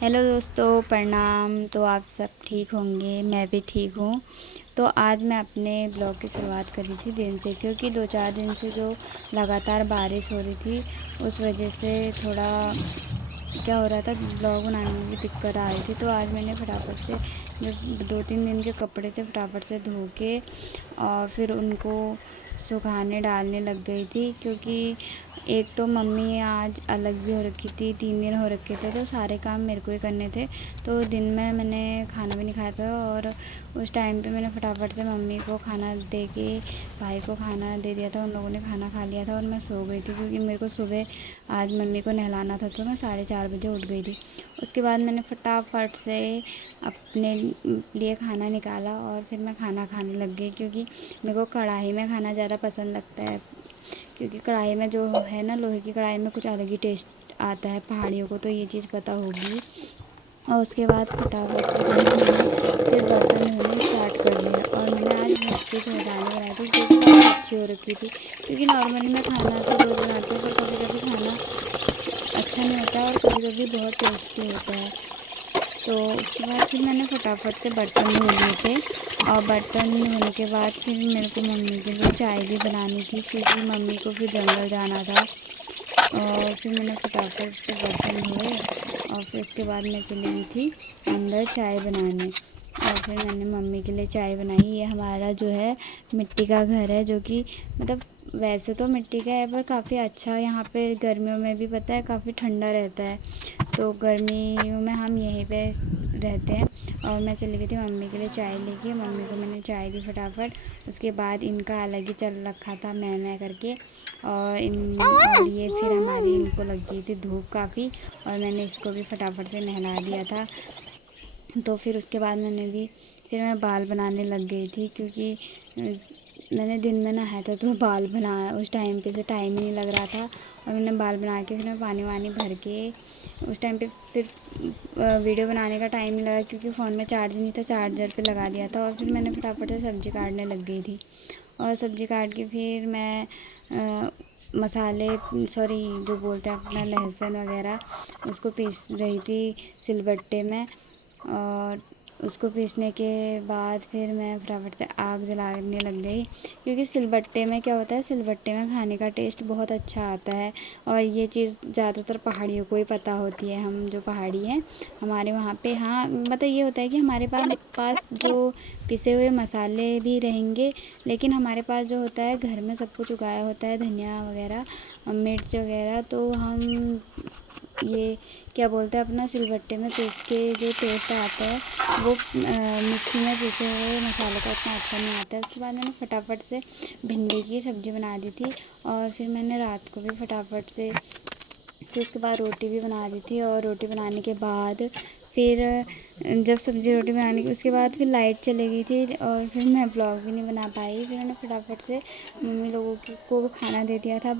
Hello दोस्तों, प्रणाम। तो आप सब ठीक होंगे, मैं भी ठीक हूँ। तो आज मैं अपने ब्लॉग की शुरुआत करी थी दिन से, क्योंकि 2-4 दिन से जो लगातार बारिश हो रही थी उस वजह से थोड़ा क्या हो रहा था, ब्लॉग बनाने में भी दिक्कत आ रही थी। तो आज मैंने फटाफट से जो 2-3 दिन के कपड़े थे फटाफट से धो के और फिर उनको सुखाने डालने लग गई थी, क्योंकि एक तो मम्मी आज अलग भी हो रखी थी, 3 दिन हो रखे थे, तो सारे काम मेरे को ही करने थे। तो दिन में मैंने खाना भी नहीं खाया था और उस टाइम पे मैंने फटाफट से मम्मी को खाना दे के भाई को खाना दे दिया था। उन लोगों ने खाना खा लिया था और मैं सो गई थी, क्योंकि मेरे को सुबह आज मम्मी को नहलाना था, तो मैं 4:30 बजे उठ गई थी। उसके बाद मैंने फटाफट से अपने लिए खाना निकाला और फिर मैं खाना खाने लग गई, क्योंकि मेरे को कढ़ाई में खाना ज़्यादा पसंद लगता है। क्योंकि कढ़ाई में जो है ना, लोहे की कढ़ाई में कुछ अलग ही टेस्ट आता है पहाड़ियों को, तो ये चीज़ पता होगी। और उसके बाद फटाफट से जो है मैंने फिर बर्तन धोने स्टार्ट कर दिया और मैंने आज मटके की दालें बनाई थी, जो कि काफ़ी अच्छी हो रखी थी। क्योंकि नॉर्मली मैं खाना तो रोज़ बनाती हूँ, पर कभी कभी खाना अच्छा नहीं होता और कभी कभी बहुत टेस्टी होता है। तो उसके बाद फिर मैंने फटाफट से बर्तन धो लिए थे और बर्तन धोने के बाद फिर मेरे को मम्मी के लिए चाय भी बनानी थी, क्योंकि मम्मी को फिर जंगल जाना था। और फिर मैंने फटाफट से बर्तन धोए और फिर उसके बाद मैं चली गई थी अंदर चाय बनाने। और फिर मैंने मम्मी के लिए चाय बनाई। ये हमारा जो है मिट्टी का घर है, जो कि मतलब वैसे तो मिट्टी का है, पर काफ़ी अच्छा यहाँ पे गर्मियों में भी पता है काफ़ी ठंडा रहता है। तो गर्मियों में हम यहीं पे रहते हैं। और मैं चली गई थी मम्मी के लिए चाय लेके। मम्मी को मैंने चाय दी फटाफट। उसके बाद इनका अलग ही चल रखा था मैं करके। और ये फिर हमारी इनको लग गई थी धूप काफ़ी, और मैंने इसको भी फटाफट से नहला दिया था। तो फिर उसके बाद फिर मैं बाल बनाने लग गई थी, क्योंकि मैंने दिन में नहाया था, तो बाल बनाया उस टाइम पे से टाइम ही नहीं लग रहा था। और मैंने बाल बना के फिर मैं पानी वानी भर के उस टाइम पे फिर वीडियो बनाने का टाइम नहीं लगा, क्योंकि फ़ोन में चार्ज नहीं था, चार्जर पे लगा दिया था। और फिर मैंने फटाफट से सब्ज़ी काटने लग गई थी और सब्ज़ी काट के फिर मैं मसाले सॉरी जो बोलते हैं अपना लहसुन वगैरह, उसको पीस रही थी सिलबट्टे में। और उसको पीसने के बाद फिर मैं फटाफट से आग जलाने लग गई, क्योंकि सिलबट्टे में क्या होता है, सिलबट्टे में खाने का टेस्ट बहुत अच्छा आता है। और ये चीज़ ज़्यादातर पहाड़ियों को ही पता होती है। हम जो पहाड़ी हैं हमारे वहाँ पे, हाँ मतलब ये होता है कि हमारे पास जो पिसे हुए मसाले भी रहेंगे, लेकिन हमारे पास जो होता है घर में सब कुछ उगाया होता है, धनिया वगैरह मिर्च वगैरह। तो हम ये क्या बोलते हैं अपना सिलबट्टे में पीस के जो टेस्ट आता है वो मिक्सी में पीसे हुए मसाले का इतना अच्छा नहीं आता है। उसके बाद मैंने फटाफट से भिंडी की सब्ज़ी बना दी थी और फिर मैंने रात को भी फटाफट से फिर उसके बाद रोटी भी बना दी थी। और रोटी बनाने के बाद फिर जब सब्ज़ी रोटी बनाने की उसके बाद फिर लाइट चली गई थी और फिर मैं ब्लॉग भी नहीं बना पाई। फिर मैंने फटाफट से मम्मी लोगों को खाना दे दिया था।